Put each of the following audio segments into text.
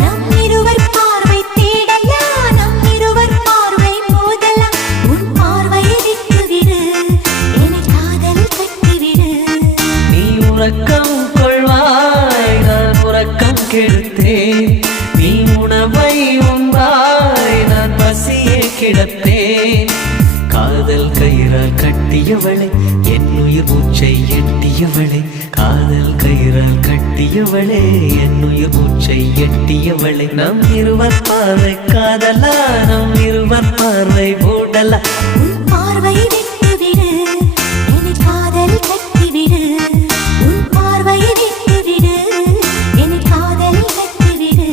நம் இருவர் பார்வை தேடலா, நம் இருவர் பார்வை மோதலா. உன் பார்வையை விட்டுவிடு, என்னை காதல் கட்டிவிடு. நீ உறக்கம் கொள்வாய், நான் உறக்கம் கெடுத்தேன். நீ உணவை உண்பாய், நான் பசியே கிடப்பேன். காதல் கயிறால் கட்டியவளை, என் உயிர் மூச்சை எட்டியவளை. காதல் கயிறால் கட்டியவளே, என் உயிர் மூச்சை எட்டியவளை. நம் இருவர் பார்வை காதலா, நம் இருவர் பார்வை மூடலா. உன் பார்வையை விட்டுவிடு, என்னை காதல் கட்டிவிடு. உன் பார்வையை விட்டுவிடு, என்னை காதல் கட்டிவிடு.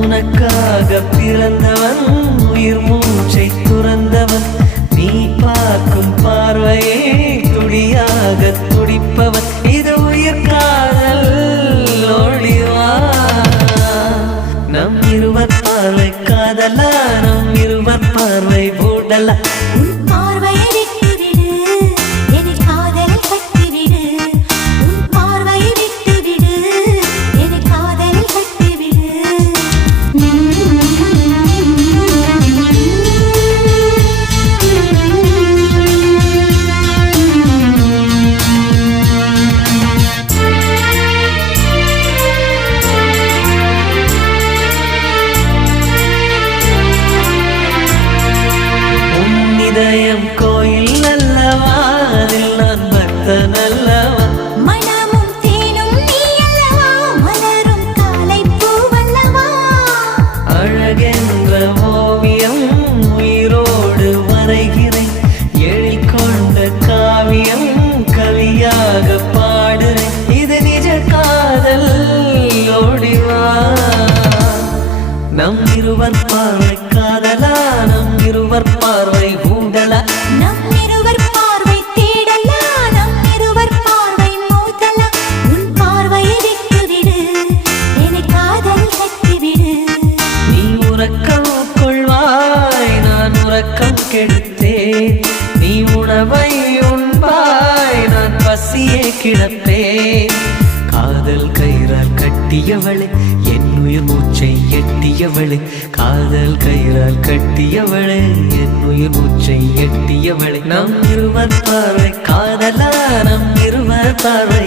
உனக்காக பிறந்தவன், உயிர் மூச்சை துறந்தவன். நீ பார்க்கும் பார்வையே துடியாக துடிப்பவன். இது உயிர் காதல் ஒளிவா. நம் இருவர் பார்வை காதலா, நம் இருவர் பார்வை மூடலா. உன் பார்வையை விட்டுவிடு, என்னை காதல் கட்டிவிடு. உன் பார்வையை விட்டுவிடு, என்னை காதல் கட்டிவிடு. இதயம் கோயில் அல்லவா, அதில் நான் பக்தன் அல்லவா. மனமும் தேனும் நீ அல்லவா, மலரும் காலை பூவல்லவா. அழகென்ற ஓவியம் உயிரோடு வரைகிறேன். எழிற்கொண்ட காவியம் கவியாக பாடுறேன். இது நிஜ காதல் ஓடிவா. நம் இருவர் பார்வை காதலா, நம் இருவர் பார்வை மூடலா. நம் இருவர் பார்வை தேடலா, நம் இருவர் பார்வை மோதலா. உன் பார்வையை விட்டுவிடு, என்னை காதல் கட்டிவிடு. நீ உறக்கம் கொள்வாய், நான் உறக்கம் கெடுத்தேன். நீ உணவை உண்பாய், நான் பசியே கிடப்பேன். காதல் கயிறால் கட்டியவளே, என் உயிர் மூச்சை எட்டியவளே. காதல் கயிறால் கட்டியவளே, என் உயிர் மூச்சை எட்டியவளே. நம் இருவர் பார்வை காதலா, நம் இருவர் பார்வை